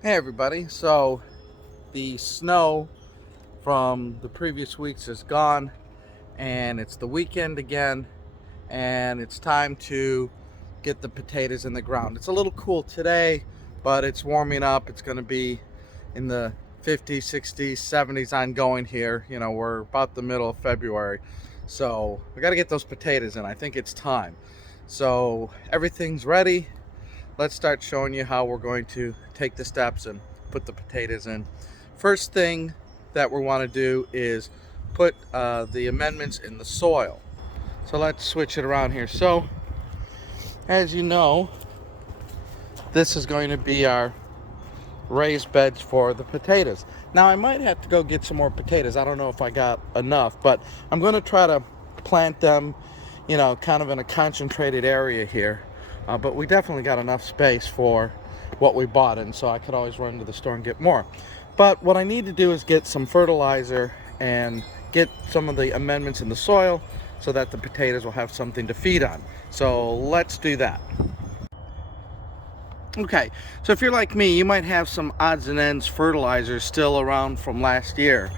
Hey everybody, so the snow from the previous weeks is gone and it's the weekend again and it's time to get the potatoes in the ground. It's a little cool today, but it's warming up. It's going to be in the 50s, 60s, 70s ongoing here. You know, we're about the middle of February. So we got to get those potatoes in. I think it's time. So everything's ready. Let's start showing you how we're going to take the steps and put the potatoes in. First thing that we want to do is put the amendments in the soil. So let's switch it around here. So as you know, this is going to be our raised beds for the potatoes. Now I might have to go get some more potatoes. I don't know if I got enough, but I'm going to try to plant them, you know, kind of in a concentrated area here. But we definitely got enough space for what we bought, and so I could always run to the store and get more. But what I need to do is get some fertilizer and get some of the amendments in the soil so that the potatoes will have something to feed on. So let's do that. Okay, so if you're like me, you might have some odds and ends fertilizers still around from last year.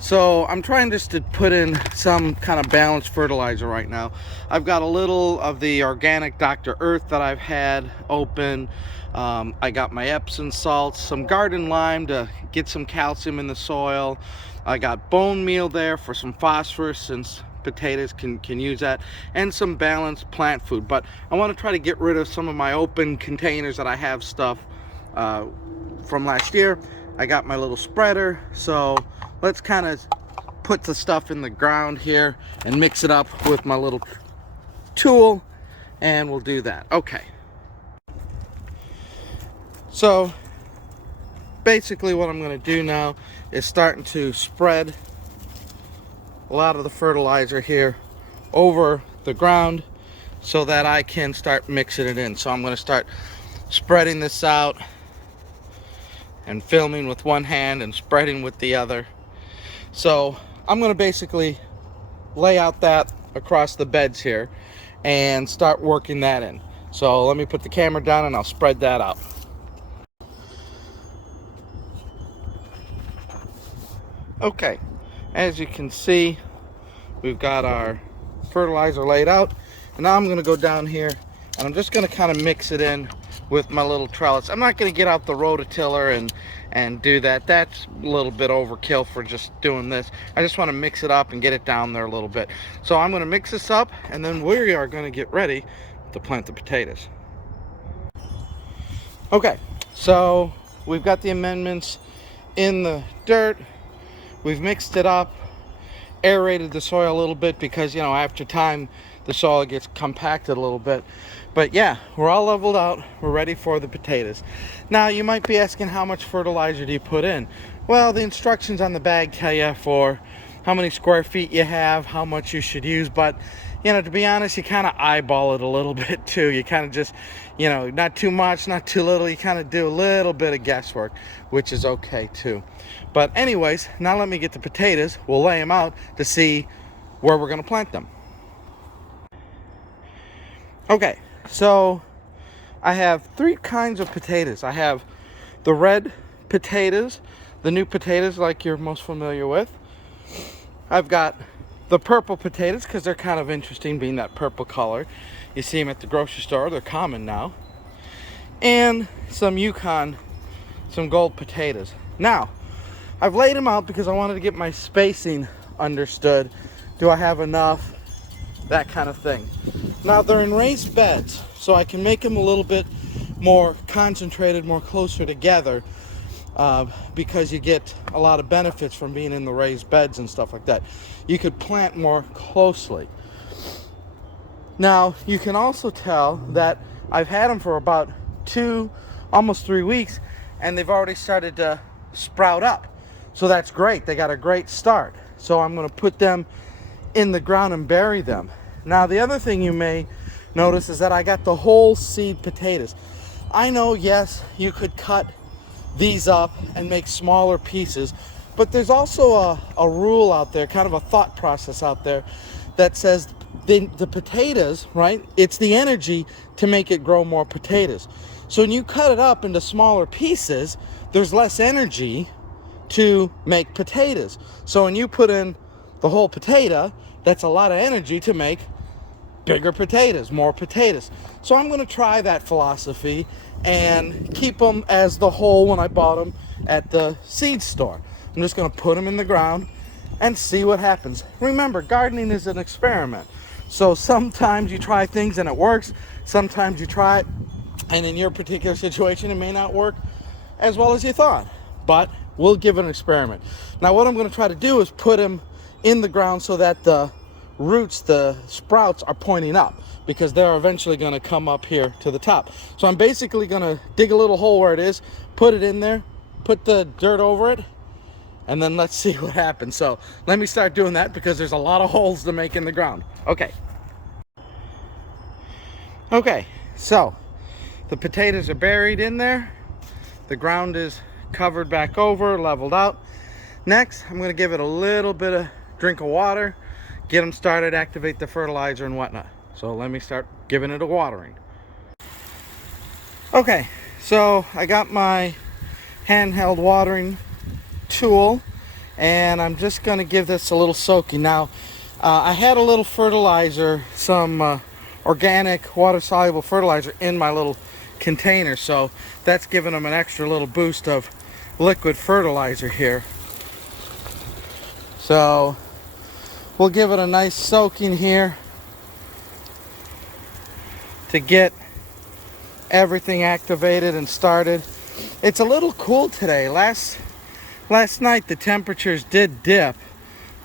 So I'm trying just to put in some kind of balanced fertilizer right now. I've got a little of the organic Dr. Earth that I've had open. I got my Epsom salts, some garden lime to get some calcium in the soil. I got bone meal there for some phosphorus, since potatoes can use that, and some balanced plant food. But I want to try to get rid of some of my open containers that I have stuff from last year. I got my little spreader, so let's kind of put the stuff in the ground here and mix it up with my little tool, and we'll do that. Okay, so basically what I'm going to do now is starting to spread a lot of the fertilizer here over the ground so that I can start mixing it in. So I'm going to start spreading this out and filming with one hand and spreading with the other. So I'm going to basically lay out that across the beds here and start working that in. So let me put the camera down and I'll spread that out. Okay, as you can see, we've got our fertilizer laid out, and now I'm going to go down here and I'm just going to kind of mix it in with my little trellis. I'm not going to get out the rototiller and do that. That's a little bit overkill for just doing this. I just want to mix it up and get it down there a little bit. So I'm going to mix this up, and then we are going to get ready to plant the potatoes. Okay, so we've got the amendments in the dirt. We've mixed it up, aerated the soil a little bit, because, you know, after time the soil gets compacted a little bit. But yeah, we're all leveled out. We're ready for the potatoes. Now you might be asking, how much fertilizer do you put in? Well, the instructions on the bag tell you for how many square feet you have, how much you should use. But, you know, to be honest, you kind of eyeball it a little bit too. You kind of just, you know, not too much, not too little. You kind of do a little bit of guesswork, which is okay too. But anyways, now let me get the potatoes. We'll lay them out to see where we're going to plant them. Okay, so I have three kinds of potatoes. I have the red potatoes, the new potatoes like you're most familiar with. I've got the purple potatoes, because they're kind of interesting, being that purple color. You see them at the grocery store, they're common now. And some Yukon, some gold potatoes. Now, I've laid them out because I wanted to get my spacing understood. Do I have enough? That kind of thing. Now they're in raised beds, so I can make them a little bit more concentrated, more closer together, because you get a lot of benefits from being in the raised beds and stuff like that. You could plant more closely. Now you can also tell that I've had them for about 2, almost 3 weeks, and they've already started to sprout up. So that's great. They got a great start. So I'm going to put them in the ground and bury them. Now the other thing you may notice is that I got the whole seed potatoes. I know, yes, you could cut these up and make smaller pieces, but there's also a rule out there, kind of a thought process out there, that says the potatoes, right, it's the energy to make it grow more potatoes. So when you cut it up into smaller pieces, there's less energy to make potatoes. So when you put in the whole potato, that's a lot of energy to make bigger potatoes, more potatoes. So I'm going to try that philosophy and keep them as the whole when I bought them at the seed store. I'm just going to put them in the ground and see what happens. Remember, gardening is an experiment. So sometimes you try things and it works. Sometimes you try it and in your particular situation it may not work as well as you thought. But we'll give it an experiment. Now what I'm going to try to do is put them in the ground so that the roots, the sprouts, are pointing up, because they're eventually going to come up here to the top. So I'm basically going to dig a little hole where it is, put it in there, put the dirt over it, and then let's see what happens. So let me start doing that, because there's a lot of holes to make in the ground. Okay, so the potatoes are buried in there, the ground is covered back over, leveled out. Next, I'm going to give it a little bit of drink of water, get them started, activate the fertilizer and whatnot. So let me start giving it a watering. Okay, so I got my handheld watering tool and I'm just going to give this a little soaking. Now I had a little fertilizer, some organic water-soluble fertilizer in my little container, so that's giving them an extra little boost of liquid fertilizer here. So we'll give it a nice soaking here to get everything activated and started. It's a little cool today. Last night the temperatures did dip,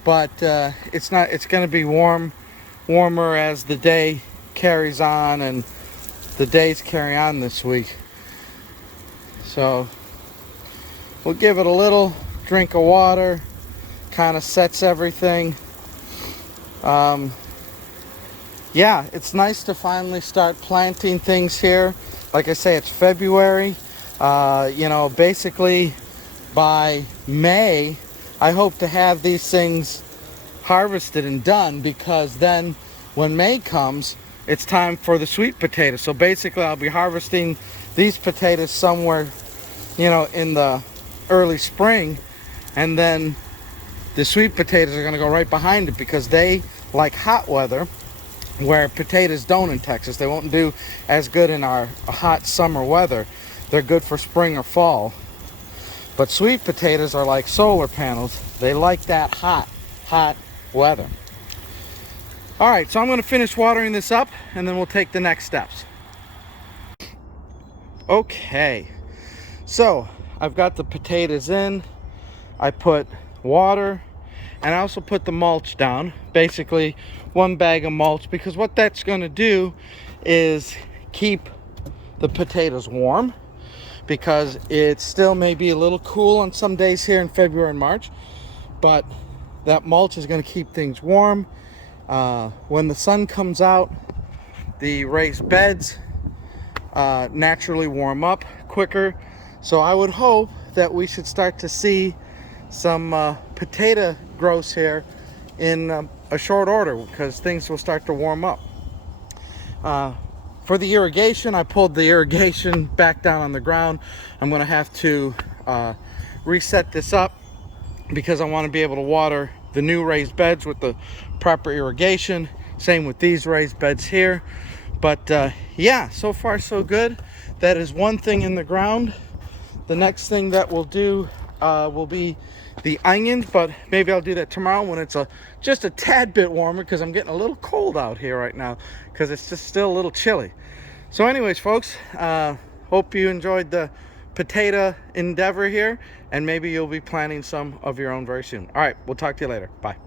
but it's going to be warmer as the day carries on and the days carry on this week. So we'll give it a little drink of water, kind of sets everything. Yeah, it's nice to finally start planting things here. Like I say, it's February. You know, basically by May, I hope to have these things harvested and done, because then when May comes, it's time for the sweet potato. So basically I'll be harvesting these potatoes somewhere, you know, in the early spring, and then the sweet potatoes are going to go right behind it, because they like hot weather where potatoes don't in Texas. They won't do as good in our hot summer weather. They're good for spring or fall. But sweet potatoes are like solar panels. They like that hot weather. All right, so I'm going to finish watering this up and then we'll take the next steps. Okay, so I've got the potatoes in. I put water and I also put the mulch down, basically 1 bag of mulch, because what that's going to do is keep the potatoes warm, because it still may be a little cool on some days here in February and March, but that mulch is going to keep things warm. When the sun comes out, the raised beds naturally warm up quicker, so I would hope that we should start to see some potato growth here in a short order, because things will start to warm up. For the irrigation, I pulled the irrigation back down on the ground. I'm going to have to reset this up, because I want to be able to water the new raised beds with the proper irrigation. Same with these raised beds here. But yeah, so far so good. That is one thing in the ground. The next thing that we'll do will be the onions, but maybe I'll do that tomorrow when it's just a tad bit warmer, because I'm getting a little cold out here right now, because it's just still a little chilly. So anyways, folks, hope you enjoyed the potato endeavor here, and maybe you'll be planting some of your own very soon. All right, we'll talk to you later. Bye.